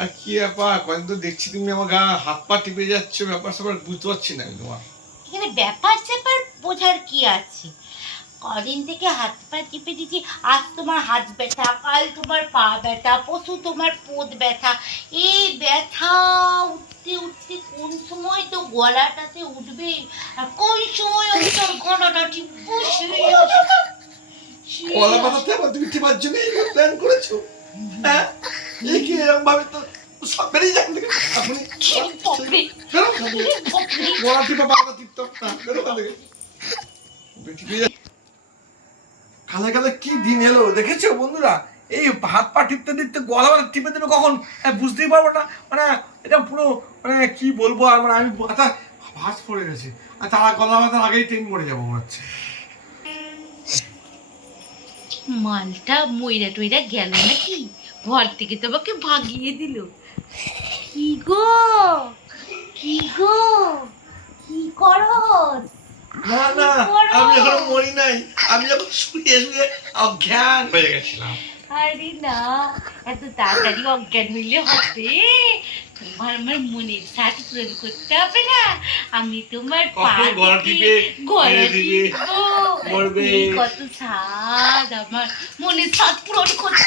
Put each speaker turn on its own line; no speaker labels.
আর কি ব্যাপার কয়েক তো দেখছি তুমি আমার গা হাত পা টিপে যাচ্ছ ব্যাপার স্যাপার বুঝতে পারছি না আমি তোমার।
এখানে ব্যাপার স্যাপার বোঝার কি আছে? কদিন থেকে হাত পা টিপে দিচ্ছি আজ তোমার হাত ব্যথা কাল তোমার পা ব্যথা পশু তোমার পোদ ব্যথা। এই ব্যথা উঠতে উঠতে কোন সময় তো গলাটাতে উঠবে? আর কোন সময় আমি তোর গলাটা টিপবো
কলা পাতাতে আবার তুমি টিপার জন্য প্ল্যান করেছ? হ্যাঁ? এই কি এরকম ভাবে তো কালে কালে কি দিন এলো দেখেছ বন্ধুরা এই হাত পা টিপতে টিপতে গলা টিপে দেবে কখন বুঝতেই পারব না মানে এটা পুরো মানে কি বলব আর মানে আমি মাথা ভাস পড়ে গেছে আর তারা গলা মাথার আগেই ট্রেন মরে যাব মনে হচ্ছে
মালটা ময়রা টইরা গেল নাকি? ঘর থেকে তোমাকে ভাগিয়ে দিল। কি গো? কি গো? কি করো?
না না আমি এখনও মরি নাই। আমি যখন শুয়ে শুয়ে অজ্ঞান। হয়ে গেছিলাম।
আরে না এত তাড়াতাড়ি অজ্ঞান হইলে হবে। তোমার আমার মনের সাথ পূরণ করতে হবে না। আমি তোমার পা
গলা
টিপে কত স্বাদ আমার মনের সাথ পূরণ আমাকে।